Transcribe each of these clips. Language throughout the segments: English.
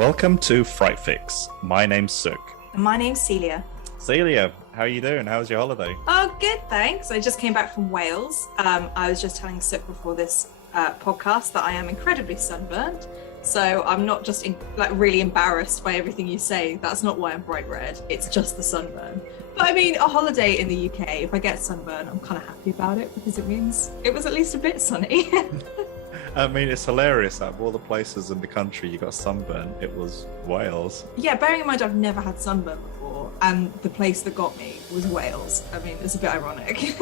Welcome to Fright Fix. My name's Suk. And my name's Celia. Celia, how are you doing? How was your holiday? Oh, good, thanks. I just came back from Wales. I was just telling Suk before this podcast that I am incredibly sunburnt. So I'm not just really embarrassed by everything you say. That's not why I'm bright red. It's just the sunburn. But I mean, a holiday in the UK, if I get sunburn, I'm kind of happy about it because it means it was at least a bit sunny. I mean, it's hilarious that of all the places in the country you got sunburn, it was Wales. Yeah, bearing in mind I've never had sunburn before, and the place that got me was Wales. I mean, it's a bit ironic.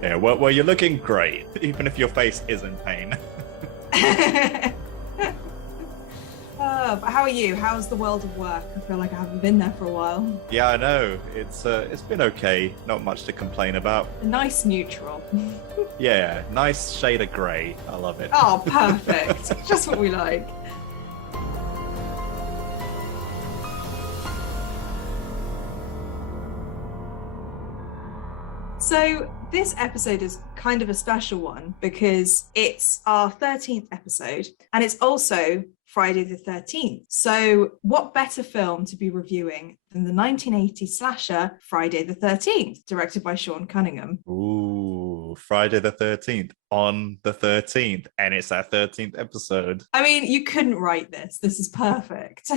Yeah, well, you're looking great, even if your face is in pain. But how are you? How's the world of work? I feel like I haven't been there for a while. Yeah, I know. It's been okay. Not much to complain about. A nice neutral. Yeah, nice shade of grey. I love it. Oh, perfect. Just what we like. So this episode is kind of a special one because it's our 13th episode and it's also Friday the 13th. So what better film to be reviewing than the 1980 slasher Friday the 13th, directed by Sean Cunningham. Ooh, Friday the 13th on the 13th, and it's our 13th episode. I mean, you couldn't write this. This is perfect.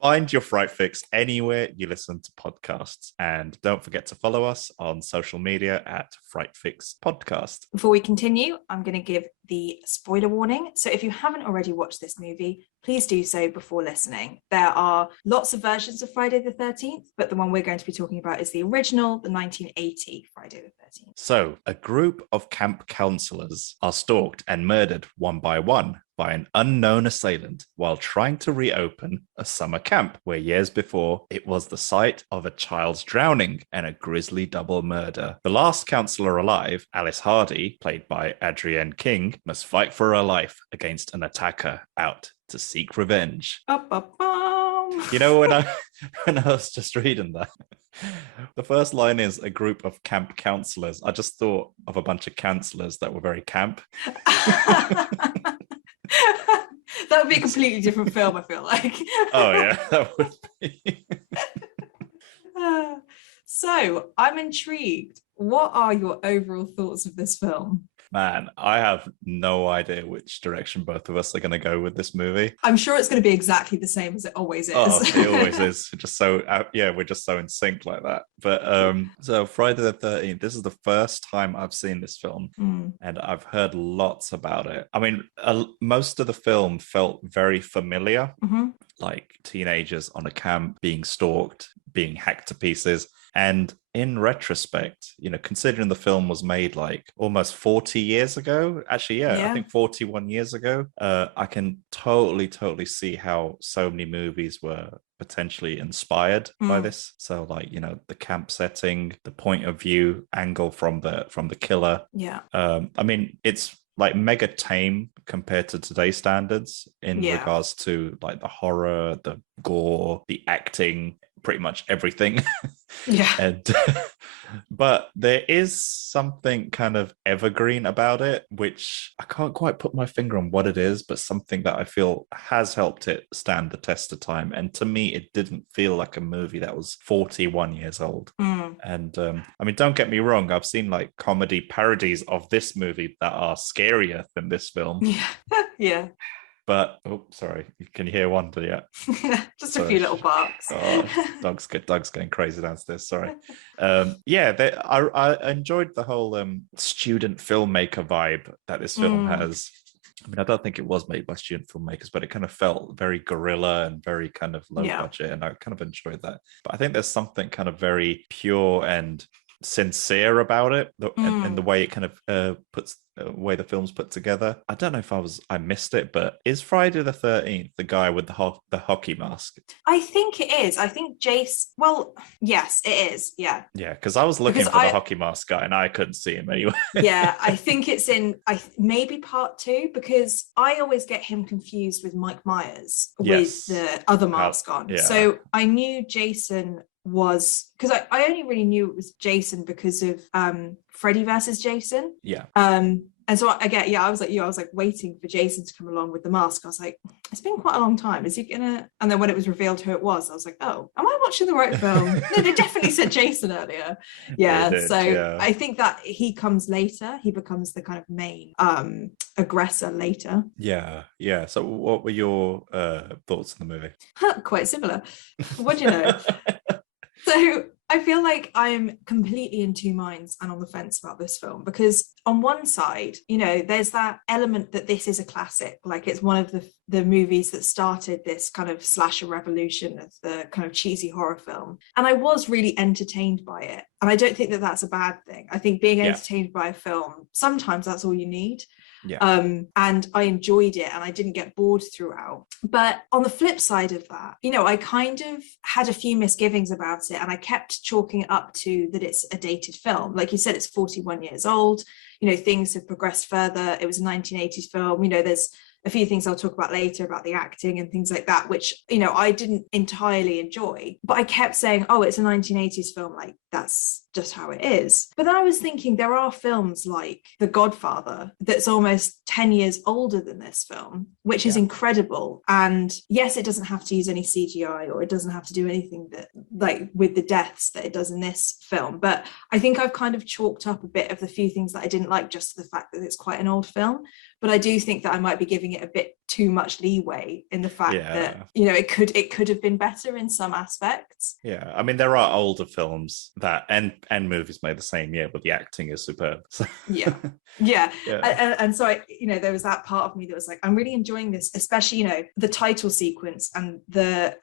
Find your Fright Fix anywhere you listen to podcasts. And don't forget to follow us on social media at Fright Fix Podcast. Before we continue, I'm going to give the spoiler warning. So if you haven't already watched this movie, please do so before listening. There are lots of versions of Friday the 13th, but the one we're going to be talking about is the original, the 1980 Friday the 13th. So, a group of camp counselors are stalked and murdered one by an unknown assailant while trying to reopen a summer camp where years before it was the site of a child's drowning and a grisly double murder. The last counselor alive, Alice Hardy, played by Adrienne King, must fight for her life against an attacker out to seek revenge. You know, when I was just reading that, the first line is a group of camp counselors. I just thought of a bunch of counselors that were very camp. That would be a completely different film, I feel like. Oh, yeah, that would be. So, I'm intrigued. What are your overall thoughts of this film? Man, I have no idea which direction both of us are going to go with this movie. I'm sure it's going to be exactly the same as it always is. Oh, it always is. Just so, we're just so in sync like that. But so Friday the 13th, this is the first time I've seen this film, and I've heard lots about it. I mean, most of the film felt very familiar, like teenagers on a camp being stalked, being hacked to pieces. And in retrospect, you know, considering the film was made like almost 40 years ago, actually, I think 41 years ago, I can totally see how so many movies were potentially inspired by this. So like, you know, the camp setting, the point of view angle from the killer. Yeah. I mean, it's like mega tame compared to today's standards in regards to like the horror, the gore, the acting, pretty much everything. But there is something kind of evergreen about it, which I can't quite put my finger on what it is, but something that I feel has helped it stand the test of time. And to me, it didn't feel like a movie that was 41 years old. And I mean, don't get me wrong, I've seen like comedy parodies of this movie that are scarier than this film. Yeah. But, oh, sorry, can you hear one? Yeah. Just a few little barks. Oh, dog's going crazy downstairs, sorry. I enjoyed the whole student filmmaker vibe that this film has. I mean, I don't think it was made by student filmmakers, but it kind of felt very guerrilla and very kind of low budget, and I kind of enjoyed that. But I think there's something kind of very pure and sincere about it, and the way it kind of puts way the film's put together. I don't know if I missed it, but is Friday the 13th the guy with the hockey mask? I think it is. I think Jace. Well, yes, it is. Yeah. Yeah, because I was looking for the hockey mask guy and I couldn't see him anywhere. Yeah, I think it's in maybe part 2, because I always get him confused with Mike Myers with the other mask on. Yeah. So I knew Jason was, because I only really knew it was Jason because of Freddy versus Jason. Yeah. And so I was like you, I was like waiting for Jason to come along with the mask. I was like, it's been quite a long time. Is he gonna? And then when it was revealed who it was, I was like, oh, am I watching the right film? No, they definitely said Jason earlier. Yeah. Did, so yeah. I think that he comes later. He becomes the kind of main aggressor later. Yeah. So what were your thoughts on the movie? Quite similar. What do you know? So I feel like I'm completely in two minds and on the fence about this film, because on one side, you know, there's that element that this is a classic, like it's one of the movies that started this kind of slasher revolution of the kind of cheesy horror film. And I was really entertained by it. And I don't think that that's a bad thing. I think being entertained by a film, sometimes that's all you need. Yeah. And I enjoyed it and I didn't get bored throughout. But on the flip side of that, you know, I kind of had a few misgivings about it, and I kept chalking it up to that it's a dated film. Like you said, it's 41 years old. You know, things have progressed further. It was a 1980s film. You know, there's a few things I'll talk about later about the acting and things like that, which, you know, I didn't entirely enjoy, but I kept saying, oh, it's a 1980s film, like that's just how it is. But then I was thinking there are films like The Godfather that's almost 10 years older than this film, which is incredible. And yes, it doesn't have to use any CGI, or it doesn't have to do anything that like with the deaths that it does in this film. But I think I've kind of chalked up a bit of the few things that I didn't like just to the fact that it's quite an old film. But I do think that I might be giving it a bit too much leeway in the fact that, you know, it could have been better in some aspects. Yeah, I mean, there are older films that and movies made the same year, but the acting is superb. So. Yeah. And so I, you know, there was that part of me that was like, I'm really enjoying this, especially, you know, the title sequence and the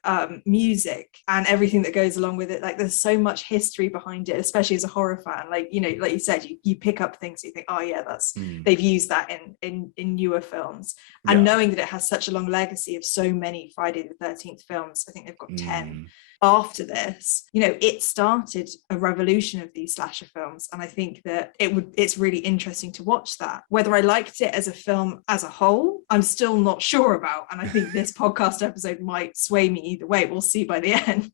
music and everything that goes along with it. Like there's so much history behind it, especially as a horror fan. Like, you know, like you said, you pick up things, you think, oh yeah, that's they've used that in newer films. And knowing that it has such a long legacy of so many Friday the 13th films, I think they've got 10 after this, you know, it started a revolution of these slasher films. And I think that it's really interesting to watch that. Whether I liked it as a film as a whole, I'm still not sure about. And I think this podcast episode might sway me either way. We'll see by the end.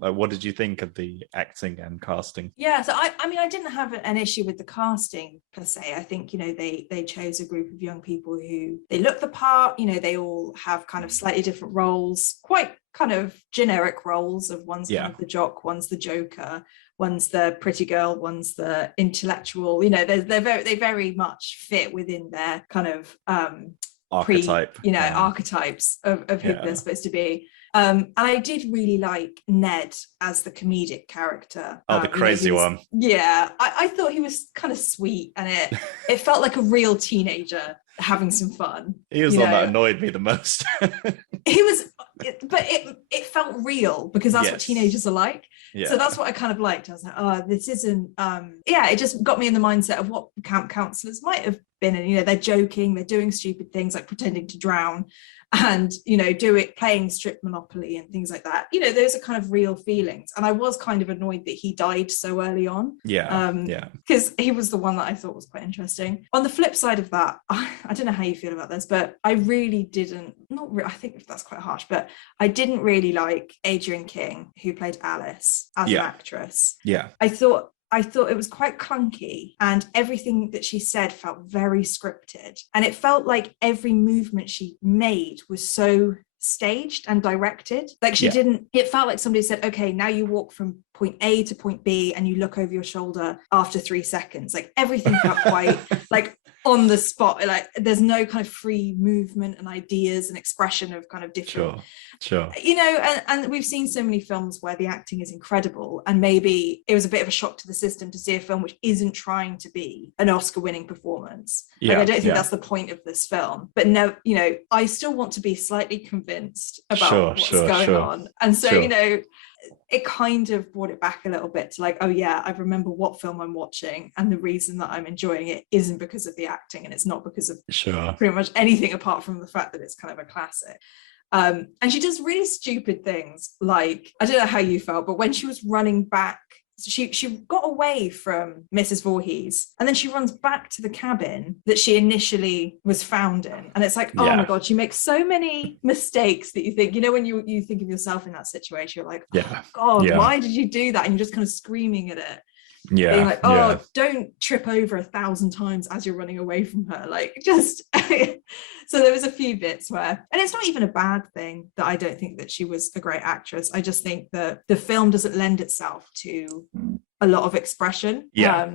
What did you think of the acting and casting? Yeah, so I mean, I didn't have an issue with the casting per se. I think, you know, they chose a group of young people who they look the part. You know, they all have kind of slightly different roles, quite kind of generic roles of one's kind of the jock, one's the joker, one's the pretty girl, one's the intellectual. You know, they very much fit within their kind of archetype, archetypes of who they're supposed to be. And I did really like Ned as the comedic character. Oh, the crazy one. Yeah, I thought he was kind of sweet, and it felt like a real teenager having some fun. He was the one that annoyed me the most. He was, but it felt real because that's what teenagers are like. Yeah. So that's what I kind of liked. I was like, oh, this isn't, it just got me in the mindset of what camp counselors might have been. And, you know, they're joking, they're doing stupid things like pretending to drown and, you know, playing strip Monopoly and things like that. You know, those are kind of real feelings. And I was kind of annoyed that he died so early on. Because he was the one that I thought was quite interesting. On the flip side of that, I don't know how you feel about this, but I really didn't, I think that's quite harsh, but I didn't really like Adrienne King, who played Alice, as an actress. Yeah. I thought it was quite clunky, and everything that she said felt very scripted. And it felt like every movement she made was so staged and directed. Like she didn't, it felt like somebody said, okay, now you walk from point A to point B and you look over your shoulder after 3 seconds. Like everything felt quite like on the spot. Like there's no kind of free movement and ideas and expression of kind of different. Sure. You know, and we've seen so many films where the acting is incredible, and maybe it was a bit of a shock to the system to see a film which isn't trying to be an Oscar-winning performance. Like, I don't think that's the point of this film. But no, you know, I still want to be slightly convinced about what's going on. And so, you know, it kind of brought it back a little bit to like, oh yeah, I remember what film I'm watching, and the reason that I'm enjoying it isn't because of the acting, and it's not because of pretty much anything apart from the fact that it's kind of a classic. And she does really stupid things, like, I don't know how you felt, but when she was running back, she got away from Mrs. Voorhees, and then she runs back to the cabin that she initially was found in, and it's like, oh my god, she makes so many mistakes that you think, you know, when you think of yourself in that situation, you're like, oh god, why did you do that? And you're just kind of screaming at it. being Yeah, like, yeah. oh, don't trip over 1,000 times as you're running away from her, like just so there was a few bits where, and it's not even a bad thing that I don't think that she was a great actress. I just think that the film doesn't lend itself to a lot of expression. Yeah.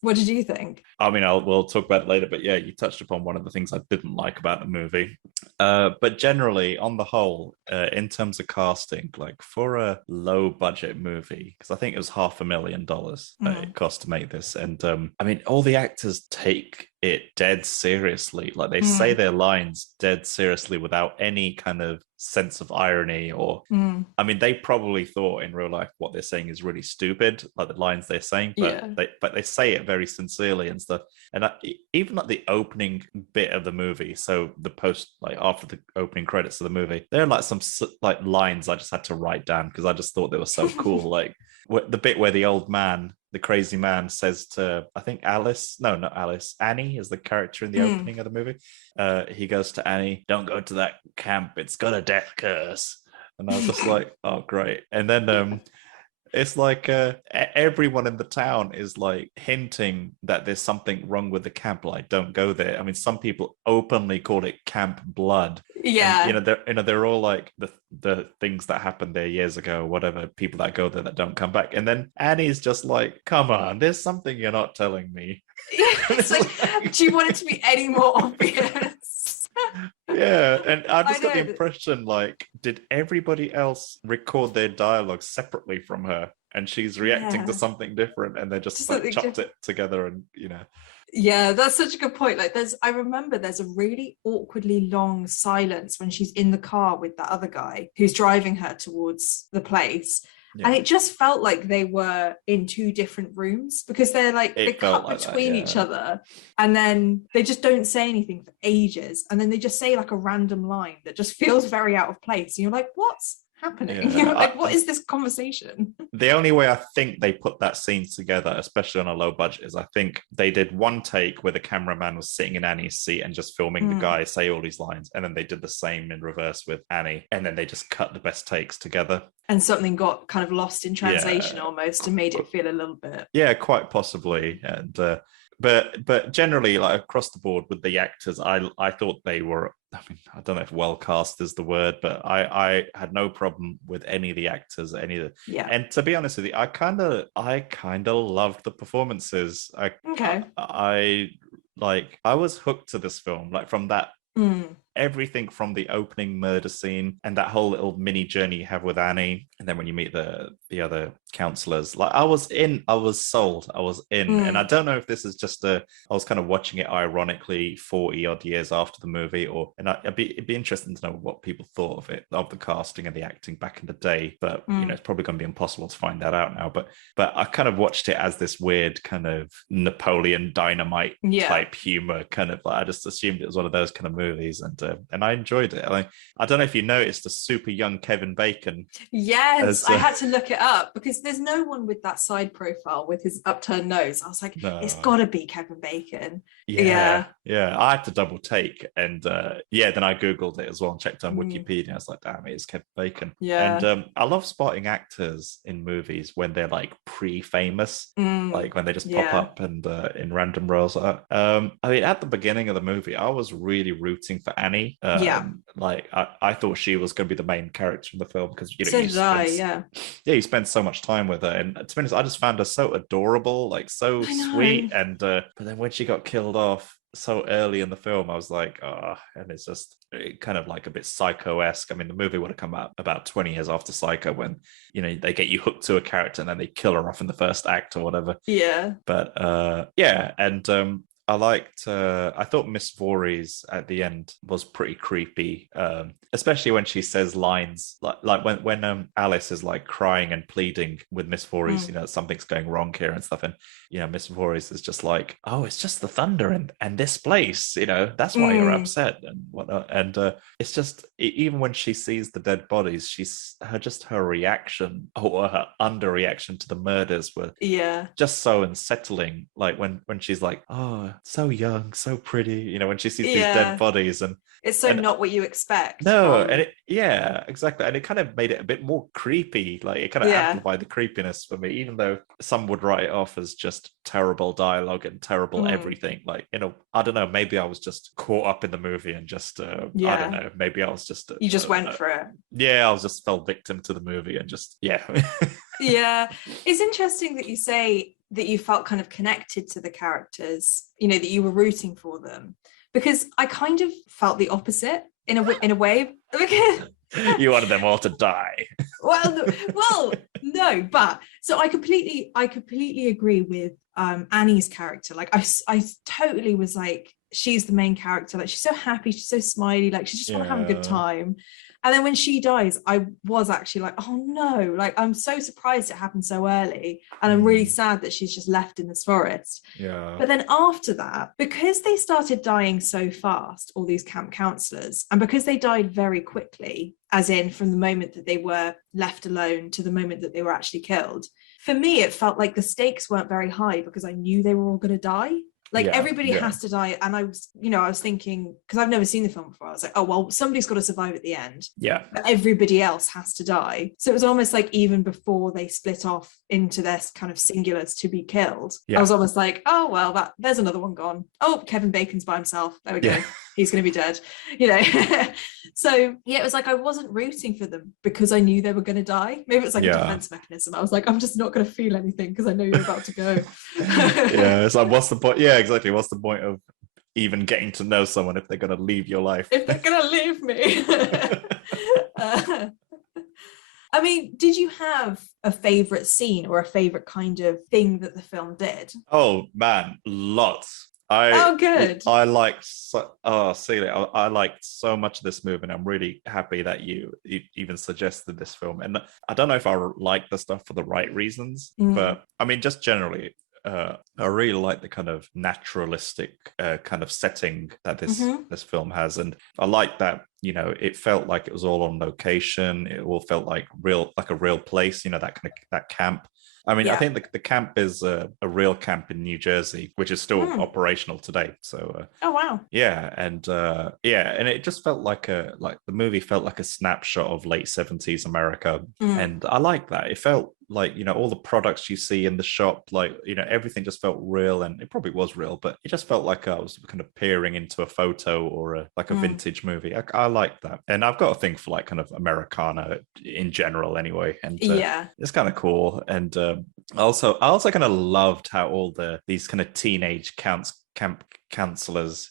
What did you think? I mean, we'll talk about it later, but yeah, you touched upon one of the things I didn't like about the movie. But generally, on the whole, in terms of casting, like for a low budget movie, because I think it was $500,000 it cost to make this, and I mean, all the actors take it dead seriously. Like they say their lines dead seriously without any kind of sense of irony or I mean, they probably thought in real life what they're saying is really stupid, like the lines they're saying, but they say it very sincerely and stuff. And even like the opening bit of the movie, so the post, like after the opening credits of the movie, there are like some like lines I just had to write down because I just thought they were so cool. Like the bit where the old man, the crazy man, says to, I think Alice, no, not Alice, Annie is the character in the opening of the movie. He goes to Annie, "Don't go to that camp, it's got a death curse." And I was just like, oh, great. And then it's like everyone in the town is like hinting that there's something wrong with the camp, like don't go there. I mean, some people openly call it Camp Blood. Yeah, and, they're all like the things that happened there years ago, whatever. People that go there that don't come back, and then Annie's just like, "Come on, there's something you're not telling me." it's like, do you want it to be any more obvious? Yeah, and I just got the impression, like, did everybody else record their dialogue separately from her, and she's reacting to something different, and they just like chopped it together, and Yeah, that's such a good point. Like I remember there's a really awkwardly long silence when she's in the car with that other guy who's driving her towards the place. Yeah. And it just felt like they were in two different rooms because they're like they cut like between each other, and then they just don't say anything for ages, and then they just say like a random line that just feels very out of place, and you're like, what's happening? You're like, what is this conversation? The only way I think they put that scene together, especially on a low budget, is I think they did one take where the cameraman was sitting in Annie's seat and just filming the guy say all these lines, and then they did the same in reverse with Annie, and then they just cut the best takes together. And something got kind of lost in translation almost and made it feel a little bit. Yeah, quite possibly. And but generally, like across the board with the actors, I thought they were, I mean, I don't know if well cast is the word, but I had no problem with any of the actors, any of the, and to be honest with you, I kind of loved the performances. I was hooked to this film, like from that everything from the opening murder scene and that whole little mini journey you have with Annie, and then when you meet the other counselors, like I was sold, and I don't know if this is just I was kind of watching it ironically 40 odd years after the movie, it'd be interesting to know what people thought of it, of the casting and the acting back in the day, but it's probably going to be impossible to find that out now, but I kind of watched it as this weird kind of Napoleon Dynamite type humor, kind of like I just assumed it was one of those kind of movies, and I enjoyed it. I don't know if you noticed the super young Kevin Bacon. Yes, I had to look it up because there's no one with that side profile with his upturned nose. I was like, it's got to be Kevin Bacon. Yeah. I had to double take, and then I googled it as well and checked on Wikipedia. I was like, damn, it is Kevin Bacon. And I love spotting actors in movies when they're like pre-famous, like when they just pop up and in random roles. I mean, at the beginning of the movie, I was really rooting for Annie. Like I thought she was going to be the main character in the film because you spend so much time with her, and to be honest, I just found her so adorable, like so sweet, and but then when she got killed off so early in the film, I was like, and it's just kind of like a bit Psycho-esque. I mean, the movie would have come out about 20 years after Psycho, when they get you hooked to a character and then they kill her off in the first act or whatever. But and I thought Miss Voorhees at the end was pretty creepy, especially when she says lines like when Alice is like crying and pleading with Miss Voorhees, something's going wrong here and stuff, and Miss Voorhees is just like, oh, it's just the thunder and this place, that's why you're upset and whatnot, and it's just even when she sees the dead bodies, her reaction or her underreaction to the murders were just so unsettling, like when she's like, oh, so young, so pretty, when she sees these dead bodies, and it's so not what you expect. No, No, and yeah, exactly. And it kind of made it a bit more creepy. Like it kind of amplified the creepiness for me, even though some would write it off as just terrible dialogue and terrible everything. Like, I don't know, maybe I was just caught up in the movie and just, I don't know, maybe I was just... you just went for it. Yeah, I was just fell victim to the movie and just, yeah. Yeah. It's interesting that you say that you felt kind of connected to the characters, that you were rooting for them, because I kind of felt the opposite in a way. You wanted them all to die. well, no, but so I completely agree with Annie's character. Like I totally was like, she's the main character. Like she's so happy, she's so smiley, like she just want to have a good time. And then when she dies, I was actually like, oh no, like I'm so surprised it happened so early. And I'm really sad that she's just left in this forest. Yeah. But then after that, because they started dying so fast, all these camp counselors, and because they died very quickly, as in from the moment that they were left alone to the moment that they were actually killed, for me, it felt like the stakes weren't very high because I knew they were all going to die. Like everybody has to die. And I was thinking, because I've never seen the film before, I was like, oh, well, somebody's got to survive at the end. Yeah. But everybody else has to die. So it was almost like even before they split off into their kind of singulars to be killed, I was almost like, oh, well, there's another one gone. Oh, Kevin Bacon's by himself. There we go. He's going to be dead. So yeah, it was like I wasn't rooting for them because I knew they were going to die. Maybe it's like a defense mechanism. I was like, I'm just not going to feel anything because I know you're about to go. It's like, what's the point? Yeah, exactly. What's the point of even getting to know someone if they're going to leave your life? If they're going to leave me. I mean, did you have a favorite scene or a favorite kind of thing that the film did? Oh man, lots. Good. I liked Celia, I liked so much of this movie, and I'm really happy that you even suggested this film. And I don't know if I like the stuff for the right reasons, but I mean, just generally, I really like the kind of naturalistic kind of setting that this film has, and I like that. It felt like it was all on location. It all felt like a real place. That camp. I mean, I think the camp is a real camp in New Jersey, which is still operational today. So, oh wow, and it just felt like the movie felt like a snapshot of late 70s America, and I like that. It felt like all the products you see in the shop, like everything just felt real, and it probably was real, but it just felt like I was kind of peering into a photo or a vintage movie. I like that, and I've got a thing for like kind of Americana in general, anyway, and it's kind of cool. And I also kind of loved how all these kind of teenage camp counselors.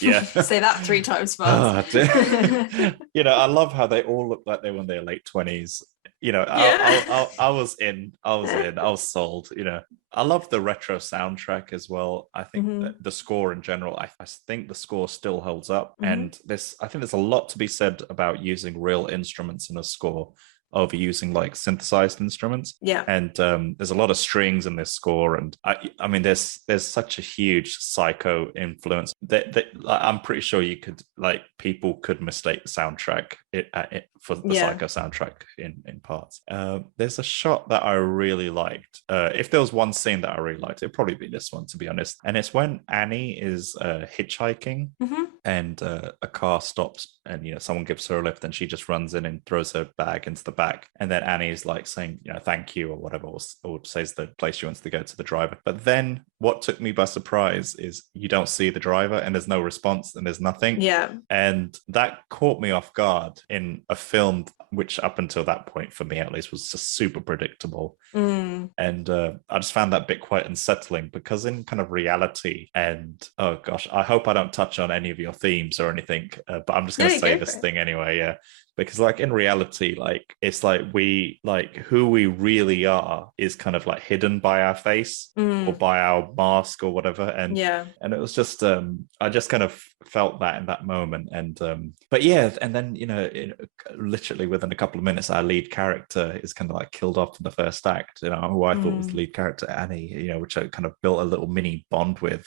Yeah. Say that 3 times fast. I love how they all look like they were in their late 20s. I was in, I was sold. I love the retro soundtrack as well. I think that the score in general, I think the score still holds up. And I think there's a lot to be said about using real instruments in a score over using like synthesized instruments. And there's a lot of strings in this score, and I mean there's such a huge Psycho influence that I'm pretty sure people could mistake the soundtrack for the Psycho soundtrack in parts. There's a shot that I really liked. If there was one scene that I really liked, it'd probably be this one, to be honest, and it's when Annie is hitchhiking and a car stops, and someone gives her a lift, and she just runs in and throws her bag into the back, and then Annie's like saying thank you or whatever, or says the place she wants to go to the driver. But then what took me by surprise is you don't see the driver, and there's no response, and there's nothing. And that caught me off guard in a film which up until that point, for me at least, was just super predictable. And I just found that bit quite unsettling, because in kind of reality, and oh gosh, I hope I don't touch on any of your themes or anything, but I'm just going to say this thing anyway, because like in reality, like it's like who we really are is kind of like hidden by our face or by our mask or whatever, and it was just I just kind of felt that in that moment. And but and then literally within a couple of minutes, our lead character is kind of like killed off in the first act, who I thought was the lead character, Annie, which I kind of built a little mini bond with,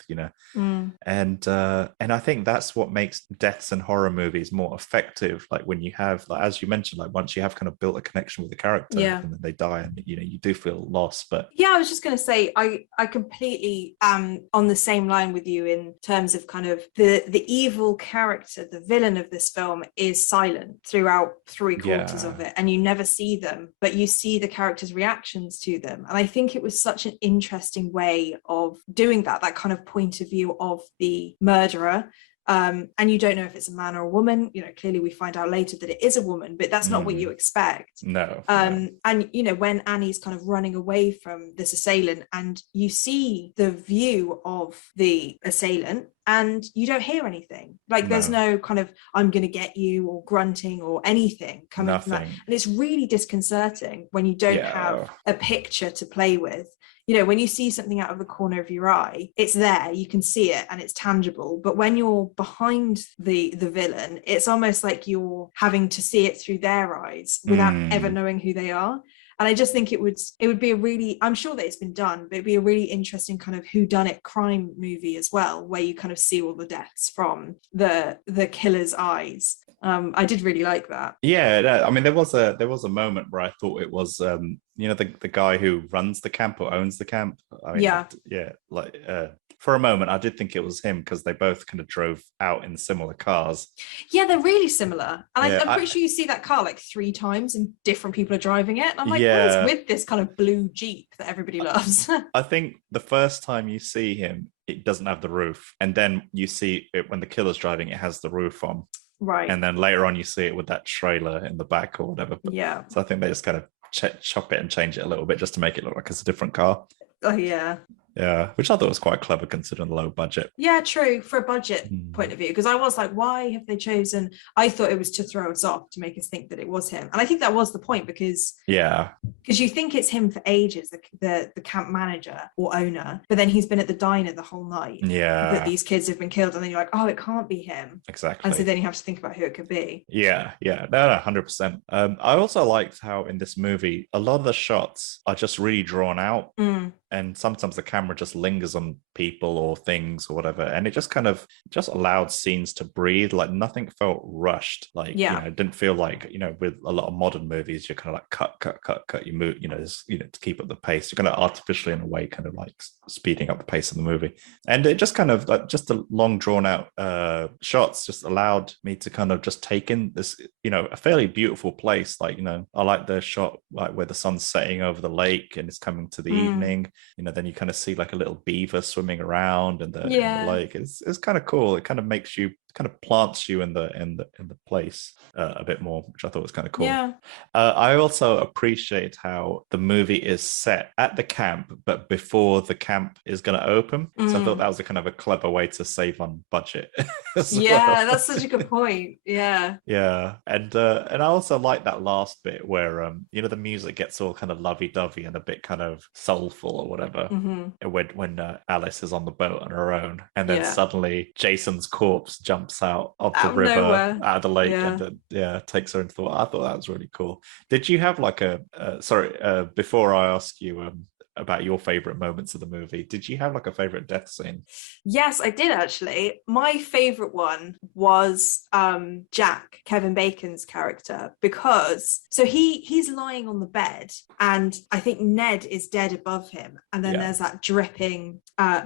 and I think that's what makes deaths in horror movies more effective, like when you have like, as you mentioned, like once you have kind of built a connection with the character and then they die, and you do feel lost. But yeah, I was just going to say I completely am on the same line with you in terms of kind of the evil character, the villain of this film is silent throughout 3/4 of it, and you never see them, but you see the characters' reactions to them. And I think it was such an interesting way of doing that kind of point of view of the murderer. And you don't know if it's a man or a woman. Clearly we find out later that it is a woman, but that's not what you expect. No. And when Annie's kind of running away from this assailant, and you see the view of the assailant, and you don't hear anything. Like there's no kind of "I'm gonna get you" or grunting or anything coming from that. And it's really disconcerting when you don't have a picture to play with. When you see something out of the corner of your eye, it's there, you can see it and it's tangible. But when you're behind the villain, it's almost like you're having to see it through their eyes without ever knowing who they are. And I just think it would be a really, I'm sure that it's been done, but it'd be a really interesting kind of whodunit crime movie as well, where you kind of see all the deaths from the killer's eyes. I did really like that. Yeah, I mean, there was a moment where I thought it was, the guy who runs the camp or owns the camp. I mean, for a moment, I did think it was him because they both kind of drove out in similar cars. Yeah, they're really similar. And I'm pretty sure you see that car like 3 times and different people are driving it. And I'm like, what is with this kind of blue Jeep that everybody loves? I think the first time you see him, it doesn't have the roof. And then you see it when the killer's driving, it has the roof on. Right. And then later on, you see it with that trailer in the back or whatever. Yeah. So I think they just kind of chop it and change it a little bit just to make it look like it's a different car. Oh, yeah. Yeah, which I thought was quite clever considering the low budget. Yeah, true, for a budget point of view, because I was like, why have they chosen? I thought it was to throw us off, to make us think that it was him. And I think that was the point, because you think it's him for ages, the camp manager or owner, but then he's been at the diner the whole night that these kids have been killed, and then you're like, oh, it can't be him. Exactly. And so then you have to think about who it could be. No, 100%. I also liked how in this movie a lot of the shots are just really drawn out. And sometimes the camera just lingers on people or things or whatever, and it just kind of allowed scenes to breathe. Like nothing felt rushed. Like it didn't feel like with a lot of modern movies you're kind of like cut. You move, to keep up the pace. You're kind of artificially in a way, kind of like speeding up the pace of the movie. And it just kind of like just the long drawn out shots just allowed me to kind of just take in this, a fairly beautiful place. Like I like the shot like where the sun's setting over the lake and it's coming to the evening. Then you kind of see like a little beaver swimming around in the lake. It's kind of cool. It kind of makes you, kind of plants you in the place a bit more, which I thought was kind of cool. I also appreciate how the movie is set at the camp, but before the camp is going to open. So I thought that was a kind of a clever way to save on budget. That's such a good point. And I also like that last bit where the music gets all kind of lovey-dovey and a bit kind of soulful or whatever, when Alice is on the boat on her own, and then suddenly Jason's corpse jumps out of the river, out of the lake, and then takes her into the water. I thought that was really cool. Did you have like before I ask you about your favorite moments of the movie, did you have like a favorite death scene? Yes, I did actually. My favorite one was Jack, Kevin Bacon's character, because he's lying on the bed and I think Ned is dead above him, and then there's that dripping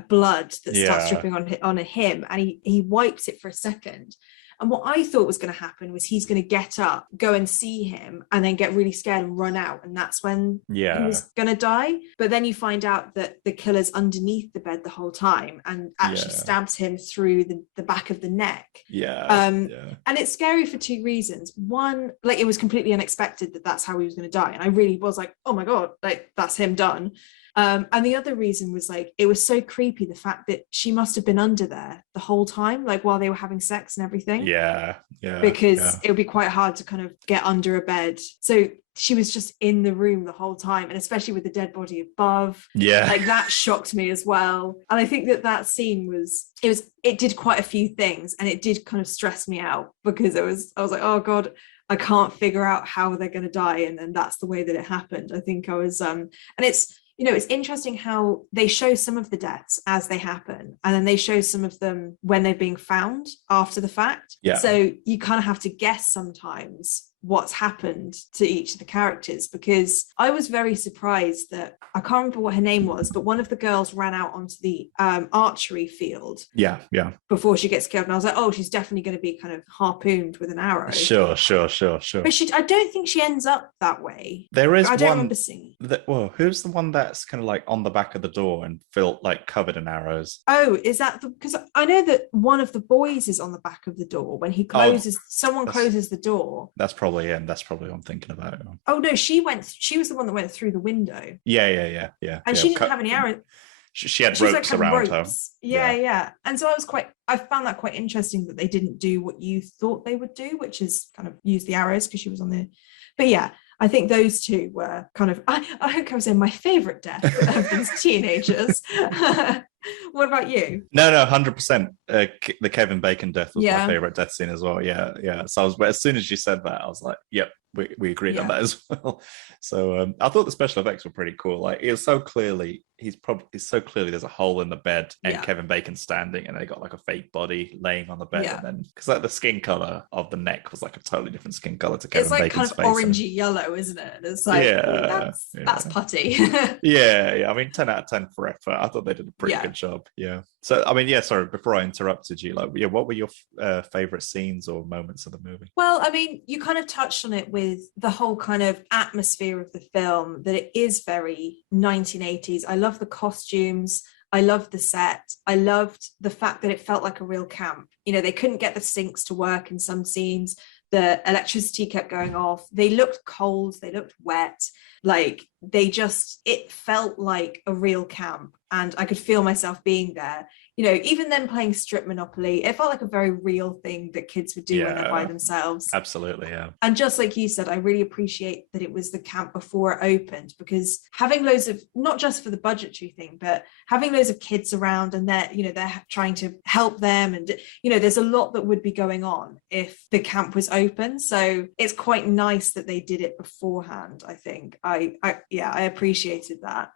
blood that starts dripping on him, and he wipes it for a second. And what I thought was going to happen was he's going to get up, go and see him, and then get really scared and run out. And that's when he was going to die. But then you find out that the killer's underneath the bed the whole time and actually stabs him through the back of the neck. And it's scary for 2 reasons. One, like it was completely unexpected that that's how he was going to die. And I really was like, oh my God, like that's him done. And the other reason was like, it was so creepy, the fact that she must have been under there the whole time, like while they were having sex and everything. Because it would be quite hard to kind of get under a bed. So she was just in the room the whole time, and especially with the dead body above. Like that shocked me as well. And I think that scene it did quite a few things, and it did kind of stress me out, because I was like, oh God, I can't figure out how they're going to die. And then that's the way that it happened. I think I was, and it's interesting how they show some of the deaths as they happen, and then they show some of them when they're being found after the fact. So you kind of have to guess sometimes what's happened to each of the characters, because I was very surprised that, I can't remember what her name was, but one of the girls ran out onto the archery field before she gets killed, and I was like, oh, she's definitely going to be kind of harpooned with an arrow. Sure. But I don't think she ends up that way. There is I don't remember seeing. Well, who's the one that's kind of like on the back of the door and filled like covered in arrows? Oh, is that because I know that one of the boys is on the back of the door when he closes. Someone closes the door. That's probably him. That's probably what I'm thinking about. Oh no, she was the one that went through the window. Yeah. And she didn't have any arrows. She had ropes around her. Yeah. And so I found that quite interesting that they didn't do what you thought they would do, which is kind of use the arrows, because she was on the. But yeah, I think those two were kind of. I think I was in my favorite death of these teenagers. What about you? No, 100%. The Kevin Bacon death was my favorite death scene as well. Yeah. So as soon as you said that, I was like, yep, we agreed on that as well. So I thought the special effects were pretty cool. Like, it was so clearly there's a hole in the bed and Kevin Bacon's standing, and they got like a fake body laying on the bed, and then because like the skin color of the neck was like a totally different skin color to Kevin Bacon's face. It's like kind of orangey yellow, isn't it? It's like that's putty. yeah. I mean, 10 out of 10 for effort. I thought they did a pretty good job. Yeah. So I mean, sorry, before I interrupted you, like, what were your favorite scenes or moments of the movie? Well, I mean, you kind of touched on it with the whole kind of atmosphere of the film, that it is very 1980s. I love the costumes. I loved the set. I loved the fact that it felt like a real camp. You know, they couldn't get the sinks to work in some scenes. The electricity kept going off. They looked cold. They looked wet. Like, it felt like a real camp, and I could feel myself being there. You know, even then playing strip Monopoly, it felt like a very real thing that kids would do when they're by themselves. Absolutely, yeah. And just like you said, I really appreciate that it was the camp before it opened, because having loads of, not just for the budgetary thing, but having loads of kids around, and they're trying to help them, and there's a lot that would be going on if the camp was open. So it's quite nice that they did it beforehand. I think I appreciated that.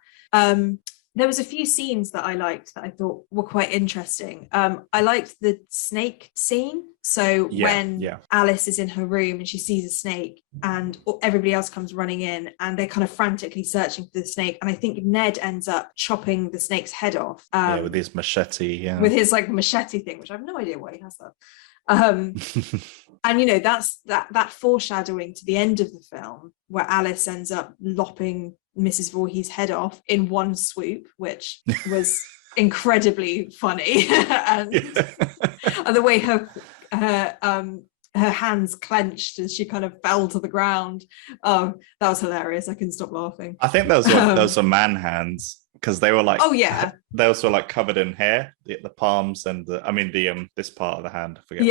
There was a few scenes that I liked that I thought were quite interesting. I liked the snake scene. So when Alice is in her room and she sees a snake, and everybody else comes running in, and they're kind of frantically searching for the snake. And I think Ned ends up chopping the snake's head off. With his machete. Yeah. With his like machete thing, which I have no idea why he has that. And that's that foreshadowing to the end of the film, where Alice ends up lopping Mrs. Voorhees' head off in one swoop, which was incredibly funny. and the way her hands clenched as she kind of fell to the ground, that was hilarious. I couldn't stop laughing. I think those were man hands, because they were like, they also were like covered in hair, the palms and this part of the hand. I forget.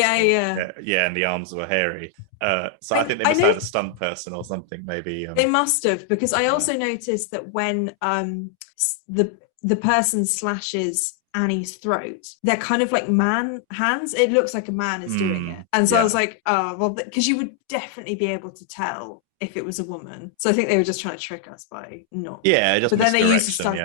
Yeah, and the arms were hairy. So I think they must have had a stunt person or something, maybe. They must have, because I also noticed that when the person slashes Annie's throat, they're kind of like man hands. It looks like a man is doing it, and so I was like, oh well, because you would definitely be able to tell if it was a woman. So I think they were just trying to trick us by not. Yeah, just but then they used the stunt.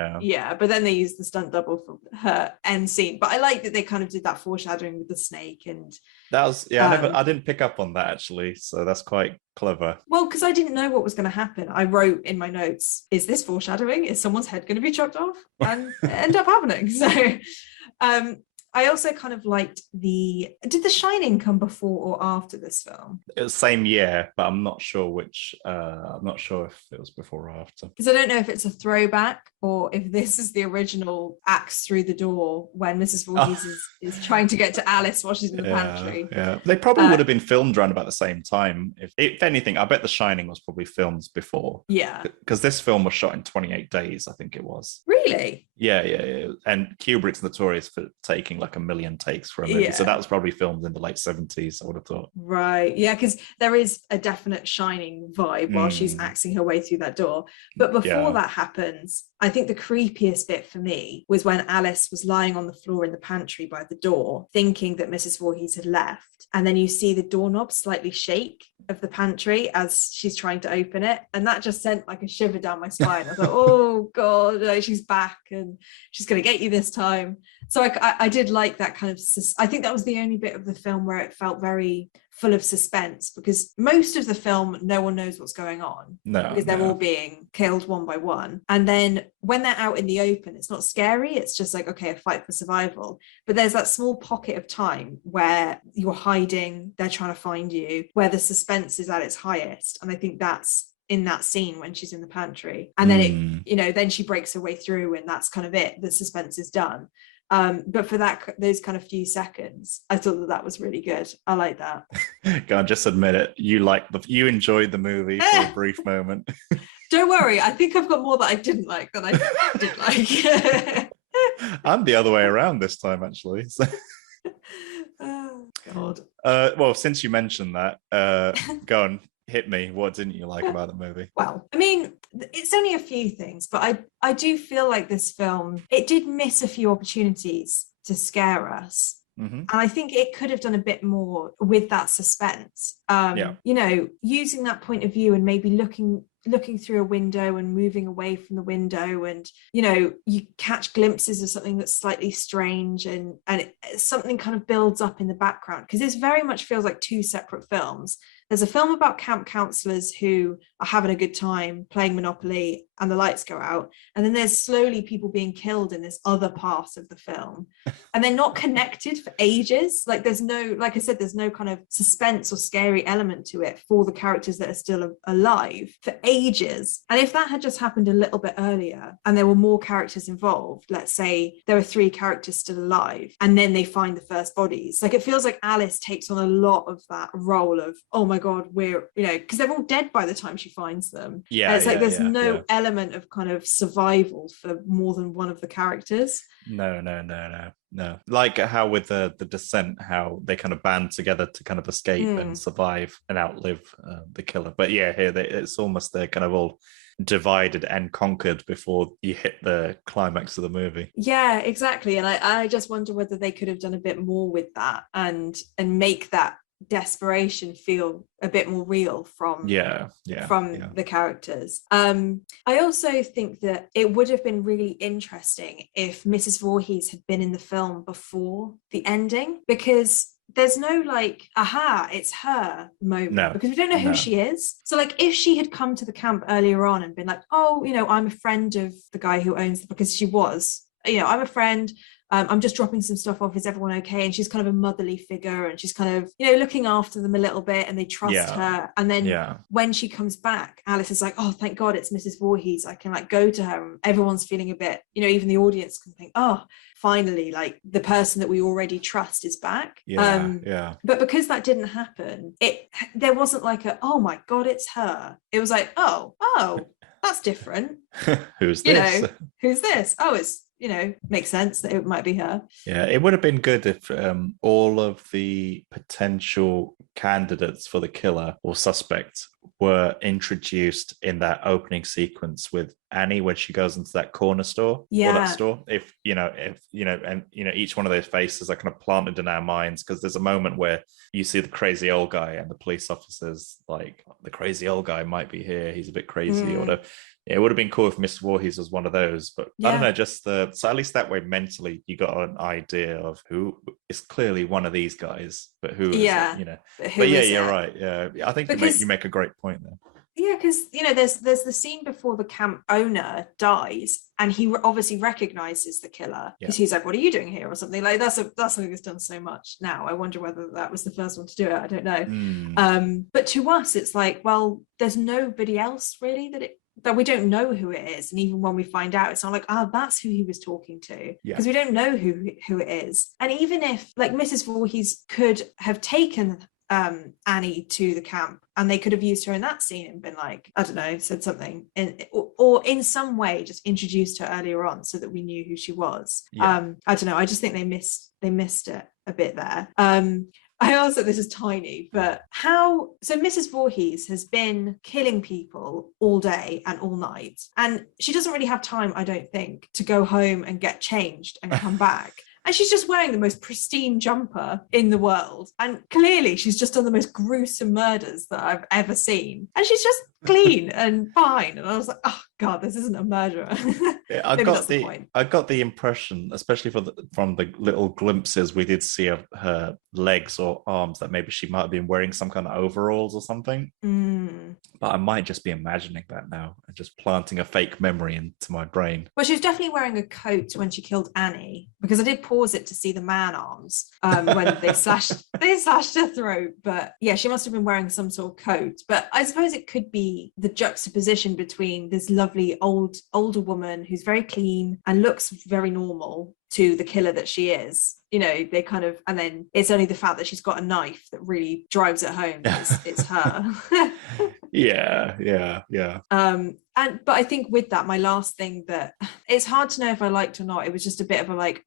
But then they used the stunt double for her end scene. But I like that they kind of did that foreshadowing with the snake, and that was I didn't pick up on that actually. So that's quite clever. Well, because I didn't know what was going to happen. I wrote in my notes, "Is this foreshadowing? Is someone's head going to be chopped off?" And it ended up happening. So. I also kind of liked did The Shining come before or after this film? It was same year, but I'm not sure which, I'm not sure if it was before or after. Because I don't know if it's a throwback or if this is the original axe through the door when Mrs. Voorhees is trying to get to Alice while she's in the pantry. Yeah, they probably would have been filmed around about the same time. If anything, I bet The Shining was probably filmed before. Yeah. Because this film was shot in 28 days, I think it was. Really? Yeah. And Kubrick's notorious for taking like a million takes for a movie, so that was probably filmed in the late 70s, I would have thought. Right, yeah, because there is a definite Shining vibe while she's axing her way through that door. But before that happens, I think the creepiest bit for me was when Alice was lying on the floor in the pantry by the door, thinking that Mrs. Voorhees had left. And then you see the doorknob slightly shake of the pantry as she's trying to open it. And that just sent like a shiver down my spine. I thought, oh God, she's back and she's going to get you this time. So I did like that kind of, I think that was the only bit of the film where it felt very full of suspense, because most of the film no one knows what's going on, because they're all being killed one by one. And then when they're out in the open, it's not scary, it's just like, okay, a fight for survival. But there's that small pocket of time where you're hiding, they're trying to find you, where the suspense is at its highest. And I think that's in that scene when she's in the pantry, and then then she breaks her way through, and that's kind of it, the suspense is done. But for those kind of few seconds, I thought that was really good. I like that. God, just admit it. You enjoyed the movie for a brief moment. Don't worry, I think I've got more that I didn't like than I did like. I'm the other way around this time, actually. So. Oh God. Well, since you mentioned that, go on. Hit me. What didn't you like about the movie? Well, I mean, it's only a few things, but I do feel like this film, it did miss a few opportunities to scare us. Mm-hmm. And I think it could have done a bit more with that suspense. Using that point of view and maybe looking through a window and moving away from the window, and you catch glimpses of something that's slightly strange, and something kind of builds up in the background, because this very much feels like two separate films. There's a film about camp counselors who are having a good time playing Monopoly and the lights go out, and then there's slowly people being killed in this other part of the film, and they're not connected for ages. Like there's no kind of suspense or scary element to it for the characters that are still alive for ages. And if that had just happened a little bit earlier and there were more characters involved, let's say there were 3 characters still alive, and then they find the first bodies, like it feels like Alice takes on a lot of that role of, oh my God, we're, because they're all dead by the time she finds them. Yeah. And it's like there's no element of kind of survival for more than one of the characters. No. Like how with the Descent, how they kind of band together to kind of escape and survive and outlive the killer. But yeah, here it's almost they're kind of all divided and conquered before you hit the climax of the movie. Yeah, exactly. And I just wonder whether they could have done a bit more with that and make that desperation feel a bit more real from the characters. I also think that it would have been really interesting if Mrs. Voorhees had been in the film before the ending, because there's no like, aha, it's her moment, because we don't know who she is. So like if she had come to the camp earlier on and been like, oh, I'm a friend of the guy who owns the, because she was, I'm a friend, I'm just dropping some stuff off, is everyone okay? And she's kind of a motherly figure, and she's kind of, looking after them a little bit, and they trust her. And then when she comes back, Alice is like, oh, thank God it's Mrs. Voorhees. I can like go to her. And everyone's feeling a bit, even the audience can think, oh, finally, like the person that we already trust is back. But because that didn't happen, there wasn't like a, oh my God, it's her. It was like, oh, that's different. Who's this? Who's this? Oh, it's, makes sense that it might be her. Yeah, it would have been good if all of the potential candidates for the killer or suspect were introduced in that opening sequence with Annie when she goes into that corner store or that store. If each one of those faces are kind of planted in our minds, because there's a moment where you see the crazy old guy and the police officers like, the crazy old guy might be here, he's a bit crazy, or it would have been cool if Mr. Voorhees was one of those, but I don't know, so at least that way mentally you got an idea of who is clearly one of these guys, but who is it, But you're right. Yeah, I think you make a great point there. Yeah, because there's the scene before the camp owner dies, and he obviously recognizes the killer because he's like, "What are you doing here?" or something like that's something that's done so much now. I wonder whether that was the first one to do it. I don't know. But to us, it's like, well, there's nobody else really that we don't know who it is, and even when we find out, it's not like, that's who he was talking to, because we don't know who it is. And even if like Mrs. Voorhees could have taken Annie to the camp, and they could have used her in that scene and been like, I don't know, said something or in some way just introduced her earlier on so that we knew who she was. I don't know, I just think they missed it a bit there. I also, this is tiny, but so Mrs. Voorhees has been killing people all day and all night, and she doesn't really have time, I don't think, to go home and get changed and come back. And she's just wearing the most pristine jumper in the world. And clearly she's just done the most gruesome murders that I've ever seen. And she's just clean and fine. And I was like, oh God, this isn't a murderer. Yeah, I got the impression, especially from the little glimpses we did see of her legs or arms, that maybe she might have been wearing some kind of overalls or something. But I might just be imagining that now and just planting a fake memory into my brain. Well, she was definitely wearing a coat when she killed Annie, because I did pause it to see the man arms when they slashed her throat. But yeah, she must have been wearing some sort of coat. But I suppose it could be the juxtaposition between this lovely older woman who's very clean and looks very normal to the killer that she is. You know, they kind of, and then it's only the fact that she's got a knife that really drives it home. It's her. Yeah. But I think with that, my last thing, that it's hard to know if I liked or not, it was just a bit of a like,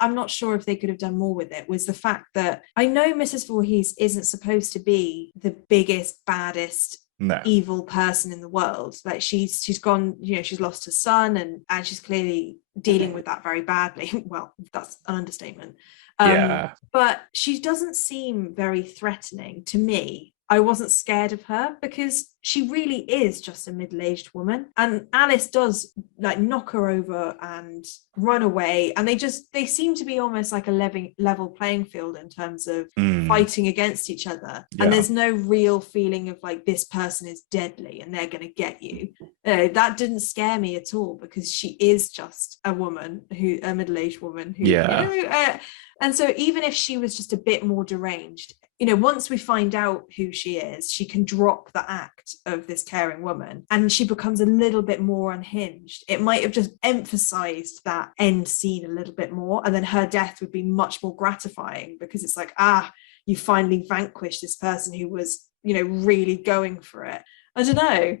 I'm not sure if they could have done more with it, was the fact that I know Mrs. Voorhees isn't supposed to be the biggest, baddest, evil person in the world. Like she's gone, you know, she's lost her son, and she's clearly dealing with that very badly. Well, that's an understatement. But she doesn't seem very threatening to me. I wasn't scared of her because she really is just a middle-aged woman, and Alice does like knock her over and run away, and they seem to be almost like a level playing field in terms of fighting against each other. And there's no real feeling of like, this person is deadly and they're going to get you. That didn't scare me at all, because she is just a middle-aged woman who, and so even if she was just a bit more deranged, you know, once we find out who she is, she can drop the act of this caring woman and she becomes a little bit more unhinged. It might have just emphasized that end scene a little bit more, and then her death would be much more gratifying, because it's like, you finally vanquished this person who was, you know, really going for it. I don't know.